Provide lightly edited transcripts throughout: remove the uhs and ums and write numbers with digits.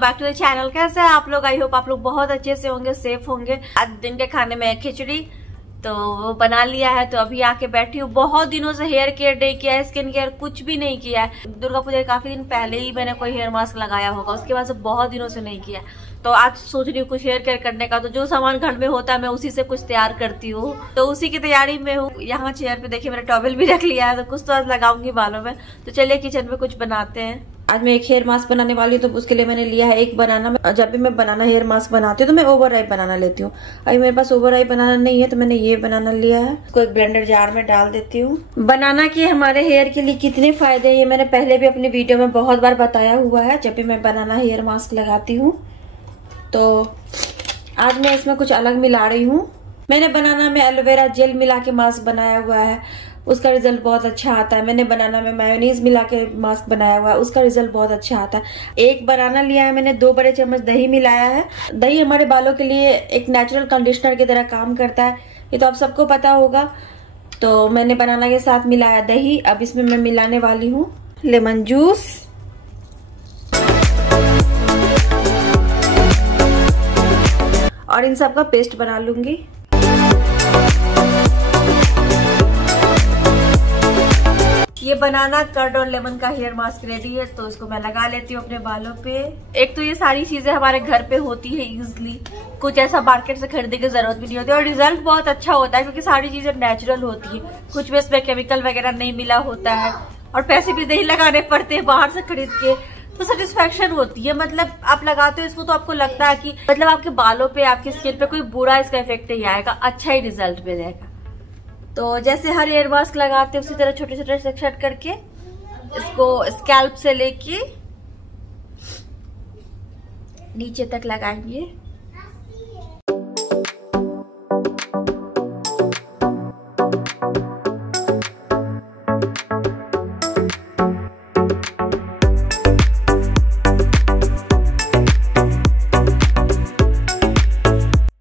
Welcome back to the channel. कैसे हैं आप लोग? आई होप आप लोग बहुत अच्छे से होंगे, सेफ होंगे। आज दिन के खाने में खिचड़ी तो वो बना लिया है, तो अभी आके बैठी हूँ। बहुत दिनों से हेयर केयर नहीं किया है, स्किन केयर कुछ भी नहीं किया है। दुर्गा पूजा के काफी दिन पहले ही मैंने कोई हेयर मास्क लगाया होगा, उसके बाद से बहुत दिनों से नहीं किया। तो आज सोच रही हूँ कुछ हेयर केयर करने का, तो जो सामान घर में होता है मैं उसी से कुछ तैयार करती हूँ, तो उसी की तैयारी में हूँ। यहाँ चेयर पे देखिए मैंने टॉवेल भी रख लिया है, तो कुछ तो आज लगाऊंगी बालों में। तो चलिए किचन में कुछ बनाते हैं। आज मैं एक हेयर मास्क बनाने वाली हूँ, तो उसके लिए मैंने लिया है एक बनाना। जब भी मैं बनाना हेयर मास्क बनाती हूँ तो मैं ओवर राइप बनाना लेती हूँ। अभी मेरे पास ओवर राइप बनाना नहीं है, तो मैंने ये बनाना लिया है। इसको एक ब्लेंडर जार में डाल देती हूँ। बनाना के हमारे हेयर के लिए कितने फायदे हैं ये मैंने पहले भी अपनी वीडियो में बहुत बार बताया हुआ है, जब भी मैं बनाना हेयर मास्क लगाती हूँ। तो आज मैं इसमें कुछ अलग मिला रही हूँ। मैंने बनाना में एलोवेरा जेल मिला के मास्क बनाया हुआ है, उसका रिजल्ट बहुत अच्छा आता है। मैंने बनाना में मेयोनीज मिला के मास्क बनाया हुआ है, उसका रिजल्ट बहुत अच्छा आता है। एक बनाना लिया है मैंने, 2 बड़े चम्मच दही मिलाया है। दही हमारे बालों के लिए एक नेचुरल कंडीशनर की तरह काम करता है, ये तो आप सबको पता होगा। तो मैंने बनाना के साथ मिलाया दही। अब इसमें मैं मिलाने वाली हूँ लेमन जूस, और इन सब का पेस्ट बना लूंगी। ये बनाना कर्ड और लेमन का हेयर मास्क रेडी है, तो इसको मैं लगा लेती हूँ अपने बालों पे। एक तो ये सारी चीजें हमारे घर पे होती है इजीली, कुछ ऐसा मार्केट से खरीदने की जरूरत भी नहीं होती, और रिजल्ट बहुत अच्छा होता है क्योंकि सारी चीजें नेचुरल होती है। कुछ भी इसमें केमिकल वगैरह नहीं मिला होता है, और पैसे भी नहीं लगाने पड़ते हैं बाहर से खरीद के, तो सेटिस्फेक्शन होती है। मतलब आप लगाते हो इसको तो आपको लगता है कि मतलब आपके बालों पे, आपकी स्किन पे कोई बुरा इसका इफेक्ट नहीं आएगा, अच्छा ही रिजल्ट मिलेगा। तो जैसे हर हेयर मास्क लगाते हैं उसी तरह छोटे छोटे सेक्शन करके इसको स्कैल्प से लेके नीचे तक लगाएंगे।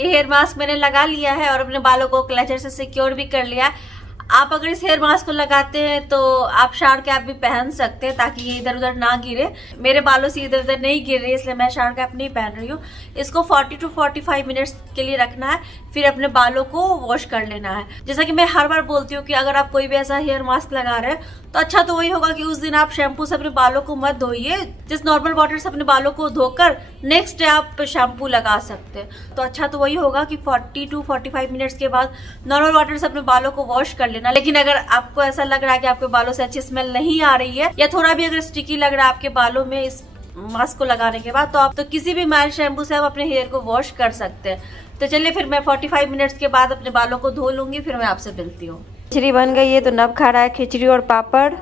हेयर मास्क मैंने लगा लिया है और अपने बालों को क्लचर से सिक्योर भी कर लिया है। आप अगर इस हेयर मास्क को लगाते हैं तो आप शावर कैप भी पहन सकते हैं, ताकि ये इधर उधर ना गिरे। मेरे बालों से इधर उधर नहीं गिर रही, इसलिए मैं शावर कैप नहीं पहन रही हूँ। इसको 40 to 45 मिनट्स के लिए रखना है, फिर अपने बालों को वॉश कर लेना है। जैसा कि मैं हर बार बोलती हूँ कि अगर आप कोई भी ऐसा हेयर मास्क लगा रहे हैं तो अच्छा तो वही होगा कि उस दिन आप शैम्पू से अपने बालों को मत धोइए, जिस नॉर्मल वाटर से अपने बालों को धोकर नेक्स्ट डे आप शैम्पू लगा सकते हैं। तो अच्छा तो वही होगा कि 40 to 45 मिनट्स के बाद नॉर्मल वाटर से अपने बालों को वॉश कर लेना। लेकिन अगर आपको ऐसा लग रहा है कि आपके बालों से अच्छी स्मेल नहीं आ रही है, या थोड़ा भी अगर स्टिकी लग रहा है आपके बालों में इस मास्क को लगाने के बाद, तो आप तो किसी भी माइल्ड शैम्पू से आप अपने हेयर को वॉश कर सकते हैं। तो चलिए फिर मैं 45 मिनट्स के बाद अपने बालों को धो लूंगी, फिर मैं आपसे मिलती हूँ। खिचड़ी बन गई है, तो नब खा रहा है खिचड़ी और पापड़।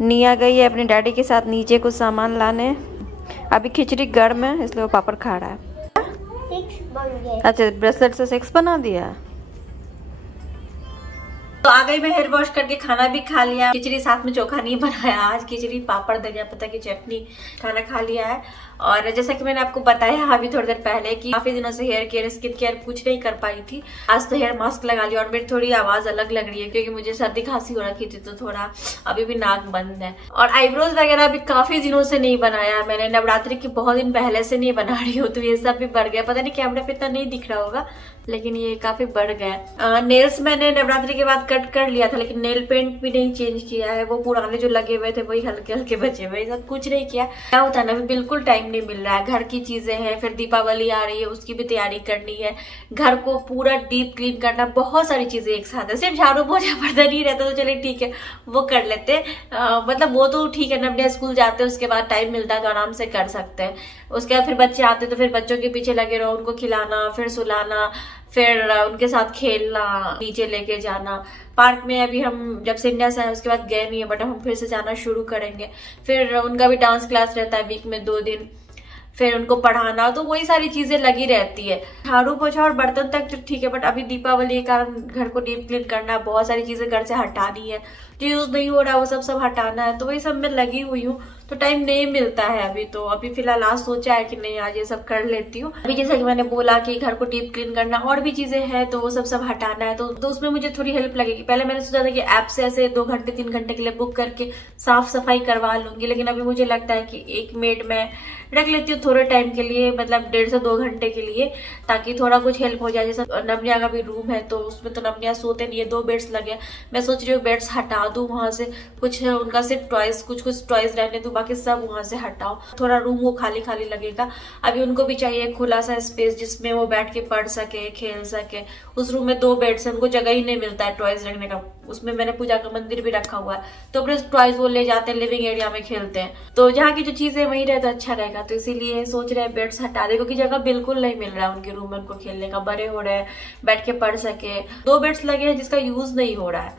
निया गई है अपने डैडी के साथ नीचे कुछ सामान लाने। अभी खिचड़ी गर्म है इसलिए वो पापड़ खा रहा है। अच्छा, ब्रेसलेट से 6 बना दिया। तो आ गई मैं हेयर वॉश करके, खाना भी खा लिया। खिचड़ी साथ में चोखा नहीं बनाया आज, खिचड़ी पापड़ धनिया पत्ता की चटनी खाना खा लिया है। और जैसा कि मैंने आपको बताया अभी थोड़ी देर पहले कि काफी दिनों से हेयर केयर स्किन केयर कुछ नहीं कर पाई थी। आज तो हेयर मास्क लगा लिया, और मेरी थोड़ी आवाज अलग लग रही है क्योंकि मुझे सर्दी खांसी हो रखी थी, तो थोड़ा अभी भी नाक बंद है। और आईब्रोज वगैरह भी काफी दिनों से नहीं बनाया मैंने, नवरात्रि की बहुत दिन पहले से नहीं बना रही हूँ, तो ये सब भी बढ़ गया। पता नहीं कैमरे पे इतना नहीं दिख रहा होगा, लेकिन ये काफी बढ़ गया। नेल्स मैंने नवरात्रि के बाद कट कर लिया था, लेकिन नेल पेंट भी नहीं चेंज किया है। वो पुराने जो लगे हुए थे वही हल्के हल्के बचे हुए, सब कुछ नहीं किया। क्या होता है ना, बिल्कुल टाइम नहीं मिल रहा है। घर की चीजें हैं, फिर दीपावली आ रही है, उसकी भी तैयारी करनी है, घर को पूरा डीप क्लीन करना, बहुत सारी चीजें एक साथ है। सिर्फ झाड़ू पोछा बर्तन ही रहता तो चलिए ठीक है, वो कर लेते। मतलब वो तो ठीक है, नवड़े स्कूल जाते हैं उसके बाद टाइम मिलता है तो आराम से कर सकते हैं। उसके बाद फिर बच्चे आते तो फिर बच्चों के पीछे लगे रहो, उनको खिलाना, फिर सुलाना, फिर उनके साथ खेलना, नीचे लेके जाना। पार्क में अभी हम जब से इंडिया से आए उसके बाद गए नहीं है, बट हम फिर से जाना शुरू करेंगे। फिर उनका भी डांस क्लास रहता है वीक में 2 दिन, फिर उनको पढ़ाना, तो वही सारी चीजें लगी रहती है। झाड़ू पोछा और बर्तन तक तो ठीक है, बट अभी दीपावली के कारण घर को डीप क्लीन करना, बहुत सारी चीजें घर से हटानी है, जो यूज नहीं हो रहा वो सब हटाना है, तो वही सब में लगी हुई हूँ। तो टाइम नहीं मिलता है अभी। तो अभी फिलहाल आज सोचा है कि नहीं आज ये सब कर लेती हूँ। अभी जैसा कि मैंने बोला कि घर को डीप क्लीन करना और भी चीजें हैं तो वो सब हटाना है, तो उसमें मुझे थोड़ी हेल्प लगेगी। पहले मैंने सोचा था कि ऐप से ऐसे 2 घंटे 3 घंटे के लिए बुक करके साफ सफाई करवा लूंगी, लेकिन अभी मुझे लगता है कि एक मेड मैं रख लेती हूँ थोड़े टाइम के लिए, मतलब 1.5 से 2 घंटे के लिए, ताकि थोड़ा कुछ हेल्प हो जाए। जैसे नवनिया का भी रूम है तो उसमें तो नवनिया सोते नहीं है, 2 बेड्स लगे। मैं सोच रही हूँ बेड्स हटा दूं वहां से, कुछ उनका सिर्फ टॉयज कुछ टॉयज रहने दूं, बाकी सब वहां से हटाओ, थोड़ा रूम वो खाली खाली लगेगा। अभी उनको भी चाहिए खुला सा स्पेस जिसमें वो बैठ के पढ़ सके, खेल सके। उस रूम में 2 बेड्स है, उनको जगह ही नहीं मिलता है टॉयज रखने का। उसमें मैंने पूजा का मंदिर भी रखा हुआ है, तो अपने टॉयज वो ले जाते हैं, लिविंग एरिया में खेलते हैं। तो जहाँ की जो चीजें वही रहता अच्छा रहेगा, तो इसीलिए सोच रहे हैं बेड्स हटा दे, क्योंकि जगह बिल्कुल नहीं मिल रहा है उनके रूम में उनको खेलने का। बड़े हो रहे हैं, बैठ के पढ़ सके। 2 बेड्स लगे हैं जिसका यूज नहीं हो रहा है,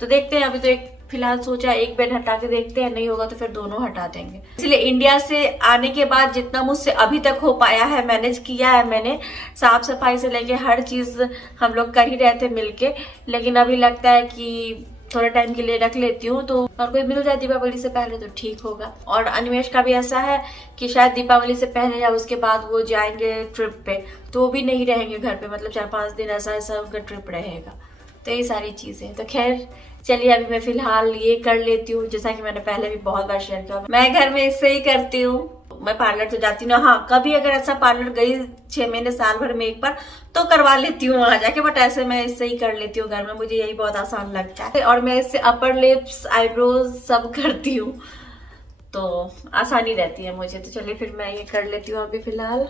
तो देखते हैं। अभी तो एक फिलहाल सोचा एक बेड हटा के देखते हैं, नहीं होगा तो फिर दोनों हटा देंगे। इसलिए इंडिया से आने के बाद जितना मुझसे अभी तक हो पाया है मैनेज किया है मैंने, साफ सफाई से लेके हर चीज हम लोग कर ही रहे थे मिलके। लेकिन अभी लगता है कि थोड़ा टाइम के लिए रख लेती हूँ, तो और कोई मिल जाए दीपावली से पहले तो ठीक होगा। और अनिमेश का भी ऐसा है कि शायद दीपावली से पहले या उसके बाद वो जाएंगे ट्रिप पे, तो वो भी नहीं रहेंगे घर पे, मतलब 4-5 दिन ऐसा उनका ट्रिप रहेगा। तो ये सारी चीजें, तो खैर चलिए अभी मैं फिलहाल ये कर लेती हूँ। जैसा कि मैंने पहले भी बहुत बार शेयर किया, मैं घर में इससे ही करती हूँ। मैं पार्लर तो जाती हूँ, हाँ कभी अगर ऐसा पार्लर गई 6 महीने साल भर में एक बार तो करवा लेती हूँ वहां जाके, बट ऐसे मैं इससे ही कर लेती हूँ घर में, मुझे यही बहुत आसान लगता है। और मैं इससे अपर लिप्स, आईब्रोज सब करती हूँ, तो आसानी रहती है मुझे। तो चलिए फिर मैं ये कर लेती हूँ अभी फिलहाल।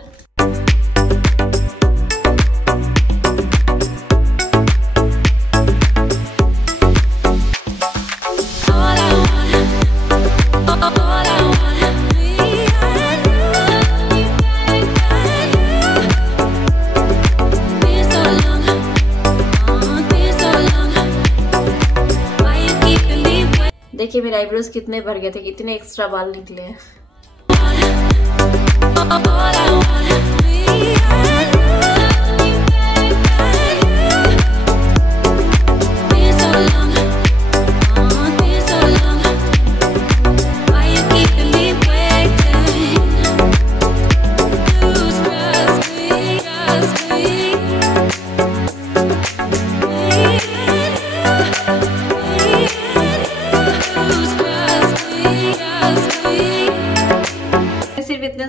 देखिए मेरे आईब्रोज कितने भर गए थे, कितने एक्स्ट्रा बाल निकले हैं।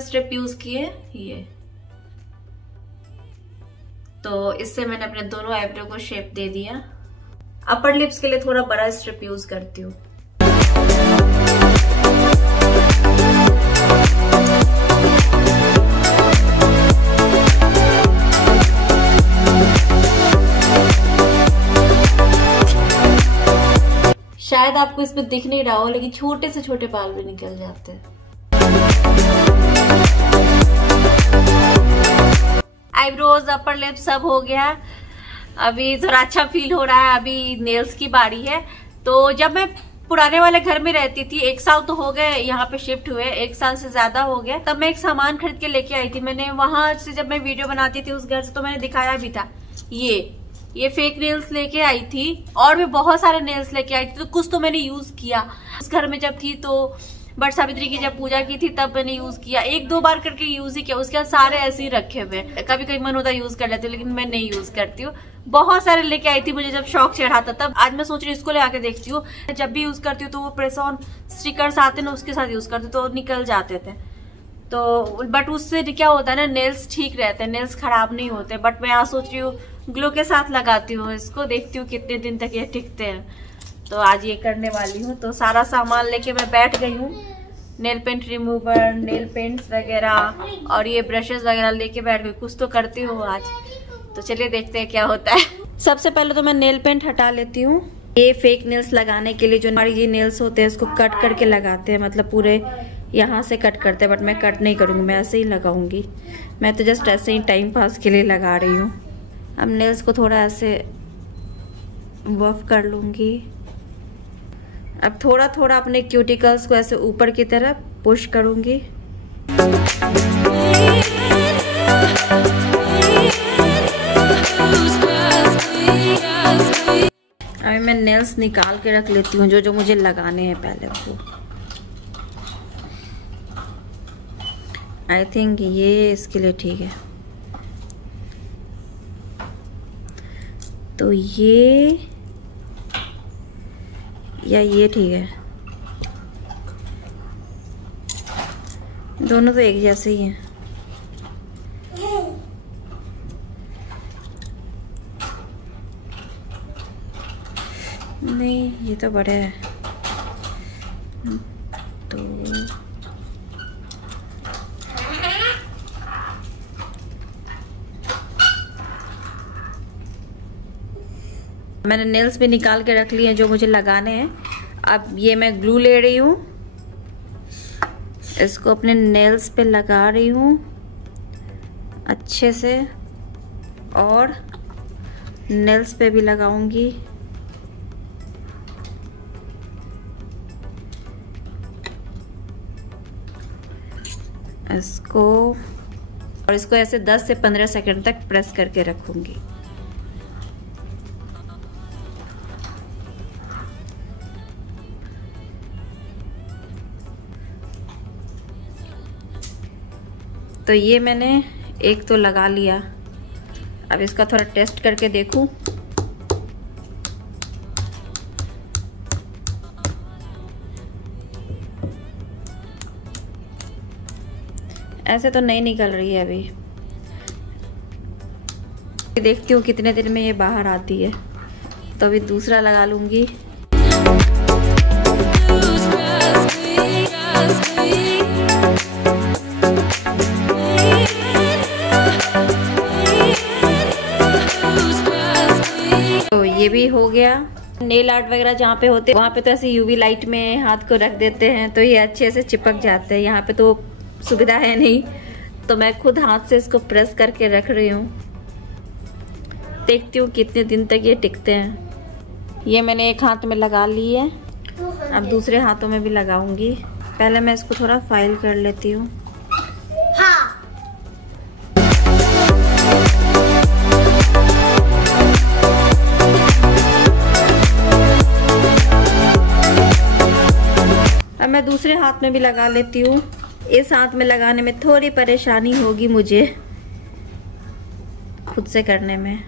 स्ट्रिप यूज किए ये, तो इससे मैंने अपने दोनों आईब्रो को शेप दे दिया। अपर लिप्स के लिए थोड़ा बड़ा स्ट्रिप यूज करती हूँ। शायद आपको इसमें दिख नहीं रहा हो, लेकिन छोटे से छोटे बाल भी निकल जाते हैं। आईब्रोज, अपर लिप सब हो गया। अभी थोड़ा अच्छा फील हो रहा है। अभी नेल्स की बारी है। तो जब मैं पुराने वाले घर में रहती थी, 1 साल तो हो गए यहाँ पे शिफ्ट हुए, 1 साल से ज्यादा हो गया, तब मैं एक सामान खरीद के लेके आई थी। मैंने वहां से जब मैं वीडियो बनाती थी उस घर से, तो मैंने दिखाया भी था। ये फेक नेल्स लेके आई थी, और भी बहुत सारे नेल्स लेके आई थी, तो कुछ तो मैंने यूज किया। उस घर में जब थी तो बट सावित्री की जब पूजा की थी तब मैंने यूज किया, 1-2 बार करके यूज ही किया। उसके बाद सारे ऐसे ही रखे हुए, कभी कभी मन होता यूज कर लेती हूँ, लेकिन मैं नहीं यूज करती हूँ। बहुत सारे लेके आई थी, मुझे जब शौक चढ़ा था तब। आज मैं सोच रही हूँ इसको ले आके देखती हूँ। जब भी यूज करती हूँ तो वो प्रेस ऑन स्टिकर्स आते ना, उसके साथ यूज करती तो निकल जाते थे। तो बट उससे क्या होता है ना, नेल्स ठीक रहते हैं, नेल्स खराब नहीं होते। बट मैं आज सोच रही हूँ ग्लो के साथ लगाती हूँ इसको, देखती हूँ कितने दिन तक ये टिकते हैं। तो आज ये करने वाली हूँ। तो सारा सामान लेके मैं बैठ गई हूँ, nail paint remover, nail paints वगैरह और ये ब्रशेस वगैरह लेके बैठ गई। कुछ तो करती हूँ आज, तो चलिए देखते हैं क्या होता है। सबसे पहले तो मैं नेल पेंट हटा लेती हूँ। ये फेक नेल्स लगाने के लिए जो हमारी ये नेल्स होते हैं इसको कट करके लगाते हैं, मतलब पूरे यहाँ से कट करते हैं। बट मैं कट नहीं करूँगी, मैं ऐसे ही लगाऊंगी। मैं तो जस्ट ऐसे ही टाइम पास के लिए लगा रही हूँ। अब नेल्स को थोड़ा ऐसे वफ कर लूँगी। अब थोड़ा थोड़ा अपने क्यूटिकल्स को ऐसे ऊपर की तरफ पुश करूँगी। अभी मैं नेल्स निकाल के रख लेती हूँ जो जो मुझे लगाने हैं पहले वो। आई थिंक ये इसके लिए ठीक है। तो ये या ये ठीक है, दोनों तो एक जैसे ही हैं। नहीं ये तो बड़ा है। तो मैंने नेल्स भी निकाल के रख लिए हैं जो मुझे लगाने हैं। अब ये मैं ग्लू ले रही हूँ, इसको अपने नेल्स पे लगा रही हूँ अच्छे से, और नेल्स पे भी लगाऊंगी। इसको और इसको ऐसे 10 से 15 सेकंड तक प्रेस करके रखूंगी। तो ये मैंने एक तो लगा लिया। अब इसका थोड़ा टेस्ट करके देखूं। ऐसे तो नहीं निकल रही है अभी, देखती हूँ कितने दिन में ये बाहर आती है। तो अभी दूसरा लगा लूंगी। तो ये भी हो गया। नेल आर्ट वगैरह जहाँ पे होते वहाँ पे तो ऐसे यूवी लाइट में हाथ को रख देते हैं तो ये अच्छे से चिपक जाते हैं। यहाँ पे तो सुविधा है नहीं, तो मैं खुद हाथ से इसको प्रेस करके रख रही हूँ। देखती हूँ कितने दिन तक ये टिकते हैं। ये मैंने एक हाथ में लगा ली है, अब दूसरे हाथों में भी लगाऊंगी। पहले मैं इसको थोड़ा फाइल कर लेती हूँ। अब मैं दूसरे हाथ में भी लगा लेती हूँ। इस हाथ में लगाने में थोड़ी परेशानी होगी मुझे खुद से करने में।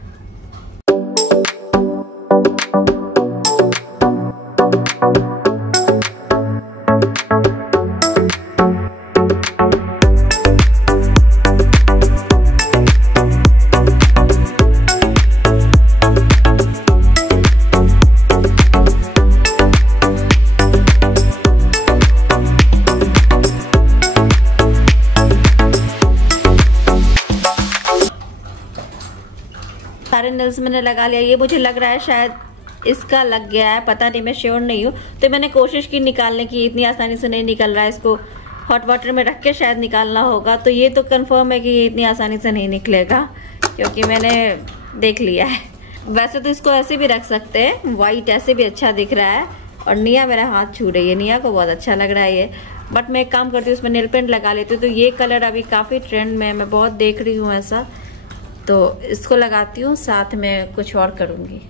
सारे नेल्स मैंने लगा लिया। ये मुझे लग रहा है शायद इसका लग गया है, पता नहीं, मैं श्योर नहीं हूँ। तो मैंने कोशिश की निकालने की, इतनी आसानी से नहीं निकल रहा है। इसको हॉट वाटर में रख के शायद निकालना होगा। तो ये तो कंफर्म है कि ये इतनी आसानी से नहीं निकलेगा, क्योंकि मैंने देख लिया है। वैसे तो इसको ऐसे भी रख सकते हैं, वाइट ऐसे भी अच्छा दिख रहा है। और निया मेरा हाथ छू रही है, निया को बहुत अच्छा लग रहा है ये। बट मैं एक काम करती हूँ, उसमें नेल पेंट लगा लेती हूँ। तो ये कलर अभी काफ़ी ट्रेंड में है, मैं बहुत देख रही हूँ ऐसा। तो इसको लगाती हूँ, साथ में कुछ और करूँगी।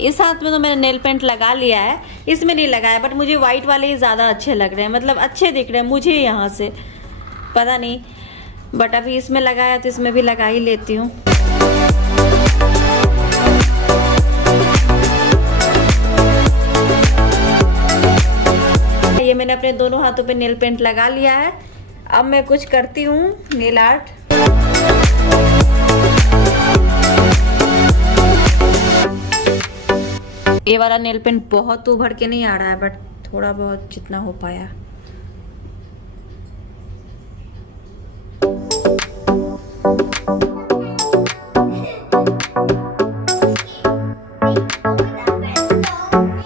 इस हाथ में तो मैंने नेल पेंट लगा लिया है, इसमें नहीं लगाया। बट मुझे व्हाइट वाले ही ज्यादा अच्छे लग रहे हैं, मतलब अच्छे दिख रहे हैं मुझे यहाँ से, पता नहीं। बट अभी इसमें लगाया तो इसमें भी लगा ही लेती हूँ। ये मैंने अपने दोनों हाथों पे नेल पेंट लगा लिया है। अब मैं कुछ करती हूँ नेल आर्ट। ये वाला नेल पेंट बहुत उभर के नहीं आ रहा है, बट थोड़ा बहुत जितना हो पाया।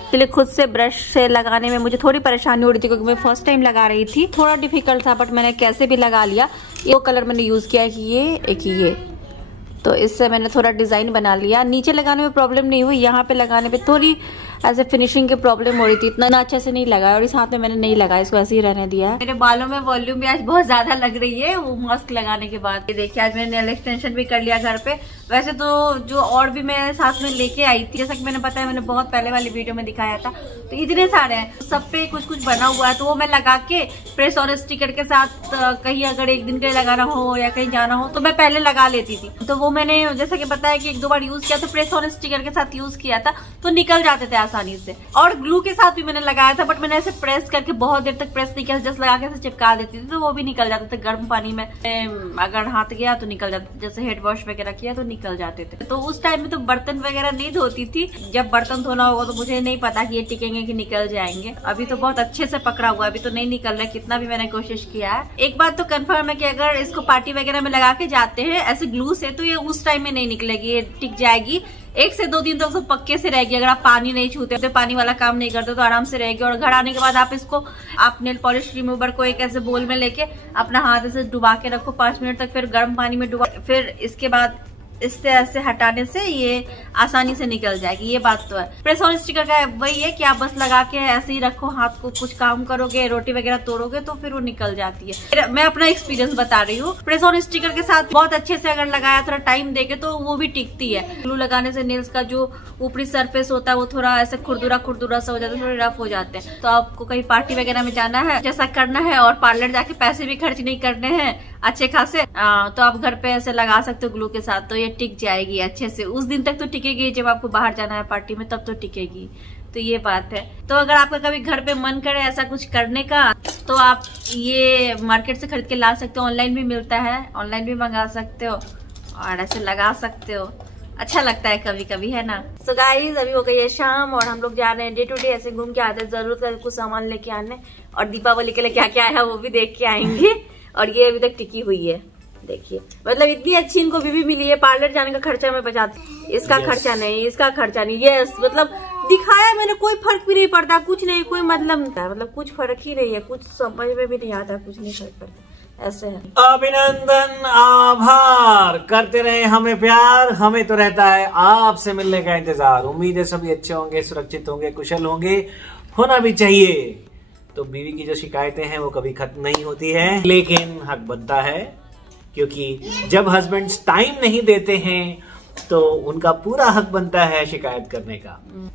इसलिए खुद से ब्रश से लगाने में मुझे थोड़ी परेशानी हो रही थी, क्योंकि मैं फर्स्ट टाइम लगा रही थी। थोड़ा डिफिकल्ट था, बट मैंने कैसे भी लगा लिया। ये कलर मैंने यूज किया है कि ये एक ये, तो इससे मैंने थोड़ा डिजाइन बना लिया। नीचे लगाने में प्रॉब्लम नहीं हुई, यहाँ पे लगाने पे थोड़ी ऐसे फिनिशिंग की प्रॉब्लम हो रही थी, इतना अच्छे से नहीं लगा, और इस हाथ में मैंने नहीं लगाया, इसको ऐसे ही रहने दिया है। मेरे बालों में वॉल्यूम भी आज बहुत ज्यादा लग रही है वो मास्क लगाने के बाद। ये देखिए आज मैंने नेल एक्सटेंशन भी कर लिया घर पे। वैसे तो जो और भी मैं साथ में लेके आई थी, जैसा कि मैंने बताया, मैंने बहुत पहले वाली वीडियो में दिखाया था, तो इतने सारे हैं, सब पे कुछ कुछ बना हुआ है, तो वो मैं लगा के प्रेस और स्टिकर के साथ कहीं अगर एक दिन के लिए लगाना हो या कहीं जाना हो तो मैं पहले लगा लेती थी। तो वो मैंने जैसा कि बताया कि 1-2 बार यूज किया, तो प्रेस और स्टिकर के साथ यूज किया था तो निकल जाते थे आसानी से। और ग्लू के साथ भी मैंने लगाया था, बट मैंने ऐसे प्रेस करके बहुत देर तक प्रेस नहीं किया, जस्ट लगा के ऐसे चिपका देती थी, तो वो भी निकल जाते थे। गर्म पानी में अगर हाथ गया तो निकल जाते, जैसे हेड वॉश वगैरह किया तो निकल जाते थे। तो उस टाइम में तो बर्तन वगैरह नहीं धोती थी, जब बर्तन धोना होगा तो मुझे नहीं पता कि ये टिकेंगे कि निकल जाएंगे। अभी तो बहुत अच्छे से पकड़ा हुआ, अभी तो नहीं निकल रहा, कितना भी मैंने कोशिश किया है। एक बात तो कंफर्म है कि अगर इसको पार्टी वगैरह में लगा के जाते हैं ऐसे ग्लू से, तो ये उस टाइम में नहीं निकलेगी, ये टिक जाएगी। 1 से 2 दिन तक तो पक्के से रहेगी। अगर आप पानी नहीं छूते, तो पानी वाला काम नहीं करते, तो आराम से रहेगी। और घर आने के बाद आप इसको, आप नेल पॉलिश रिमूवर को एक ऐसे बोल में लेके अपना हाथ ऐसे डुबा के रखो 5 मिनट तक, फिर गर्म पानी में डुबा, फिर इसके बाद इससे ऐसे हटाने से ये आसानी से निकल जाएगी। ये बात तो है। प्रेस ऑन स्टिकर का वही है कि आप बस लगा के ऐसे ही रखो हाथ को, कुछ काम करोगे, रोटी वगैरह तोड़ोगे तो फिर वो निकल जाती है। मैं अपना एक्सपीरियंस बता रही हूँ। प्रेस ऑन स्टिकर के साथ बहुत अच्छे से अगर लगाया, थोड़ा टाइम देके, तो वो भी टिकती है। ग्लू लगाने से नेल्स का जो ऊपरी सरफेस होता है वो थोड़ा ऐसे खुरदुरा सा हो जाता है, थोड़े रफ हो जाते हैं। तो आपको कहीं पार्टी वगैरह में जाना है, जैसा करना है, और पार्लर जाके पैसे भी खर्च नहीं करने हैं अच्छे खासे, तो आप घर पे ऐसे लगा सकते हो ग्लू के साथ, तो ये टिक जाएगी अच्छे से। उस दिन तक तो टिकेगी, जब आपको बाहर जाना है पार्टी में तब तो टिकेगी। तो ये बात है। तो अगर आपका कभी घर पे मन करे ऐसा कुछ करने का, तो आप ये मार्केट से खरीद के ला सकते हो, ऑनलाइन भी मिलता है, ऑनलाइन भी मंगा सकते हो और ऐसे लगा सकते हो। अच्छा लगता है कभी कभी, है ना। सो गाइस अभी हो गई है शाम और हम लोग जा रहे हैं डे टू डे ऐसे घूम के आते हैं, जरूरत का कुछ सामान लेके आने, और दीपावली के लिए क्या क्या आया वो भी देख के आएंगे। और ये अभी तक टिकी हुई है, देखिए, मतलब इतनी अच्छी इनको बीवी मिली है। पार्लर जाने का खर्चा मैं बचाती, इसका खर्चा नहीं, इसका खर्चा नहीं। यस, मतलब दिखाया मैंने, कोई फर्क भी नहीं पड़ता, कुछ नहीं, कोई मतलब कुछ फर्क ही नहीं है, कुछ समझ में भी नहीं आता, कुछ नहीं फर्क पड़ता, ऐसे है। अभिनंदन, आभार, करते रहे हमें प्यार, हमें तो रहता है आपसे मिलने का इंतजार। उम्मीद है सभी अच्छे होंगे, सुरक्षित होंगे, कुशल होंगे, होना भी चाहिए। तो बीवी की जो शिकायतें हैं वो कभी खत्म नहीं होती है, लेकिन हक बनता है, क्योंकि जब हस्बैंड्स टाइम नहीं देते हैं तो उनका पूरा हक बनता है शिकायत करने का।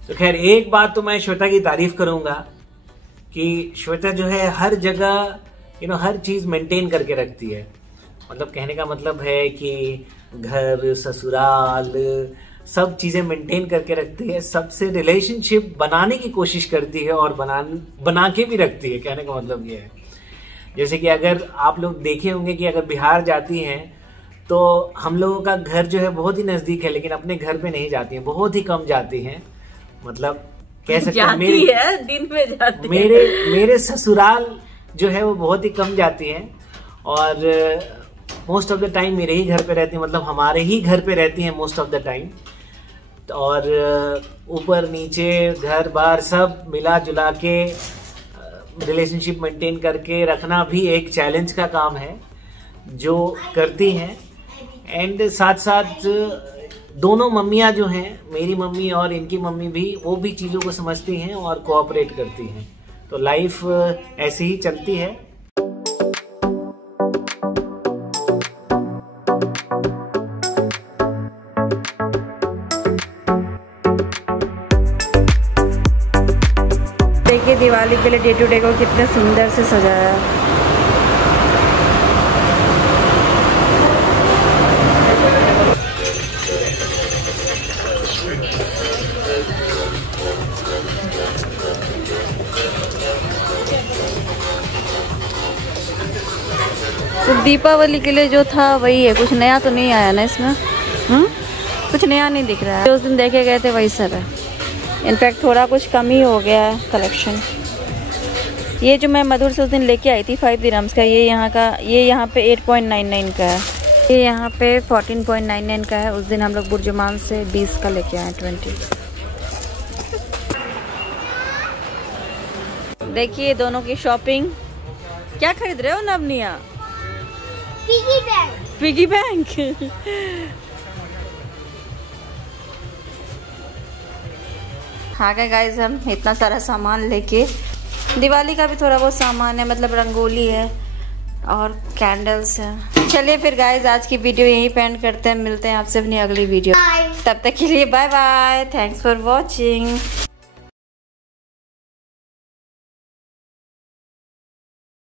तो खैर एक बात तो मैं श्वेता की तारीफ करूंगा कि श्वेता जो है हर जगह हर चीज मेंटेन करके रखती है। मतलब कहने का मतलब है कि घर, ससुराल, सब चीजें मेंटेन करके रखती है, सबसे रिलेशनशिप बनाने की कोशिश करती है और बना के भी रखती है। कहने का मतलब ये है, जैसे कि अगर आप लोग देखे होंगे कि अगर बिहार जाती हैं तो हम लोगों का घर जो है बहुत ही नजदीक है, लेकिन अपने घर पे नहीं जाती हैं, बहुत ही कम जाती हैं। मतलब कह सकते हैं दिन में जाती मेरे ससुराल जो है वो बहुत ही कम जाती हैं, और मोस्ट ऑफ द टाइम मेरे ही घर पे रहती हैं, मतलब हमारे ही घर पे रहती हैं मोस्ट ऑफ द टाइम। और ऊपर नीचे घर बार सब मिला जुला के रिलेशनशिप मेंटेन करके रखना भी एक चैलेंज का काम है जो करती हैं। एंड साथ साथ दोनों मम्मियाँ जो हैं, मेरी मम्मी और इनकी मम्मी भी, वो भी चीज़ों को समझती हैं और कोऑपरेट करती हैं। तो लाइफ ऐसे ही चलती है। देखिए दिवाली के लिए डे टू डे को कितने सुंदर से सजाया। तो दीपावली के लिए जो था वही है, कुछ नया तो नहीं आया ना इसमें। कुछ नया नहीं दिख रहा है, जो उस दिन देखे गए थे वही सब है। इनफैक्ट थोड़ा कुछ कम ही हो गया है कलेक्शन। ये जो मैं मधुर से उस दिन लेके आई थी 5 दिरहम्स का, ये यहाँ पे 8.99 का है, ये यहाँ पे 14.99 का है। उस दिन हम लोग बुर्जुमान से 20 का लेके आए, 20। देखिए दोनों की शॉपिंग। क्या खरीद रहे हो नवनिया? Piggy bank. आ गए गाइस हम इतना सारा सामान लेके। दिवाली का भी थोड़ा बहुत सामान है, मतलब रंगोली है और कैंडल्स है। चलिए फिर गाइस आज की वीडियो यहीं पे एंड करते हैं, मिलते हैं आपसे अपनी अगली वीडियो। तब तक के लिए bye bye, thanks for watching.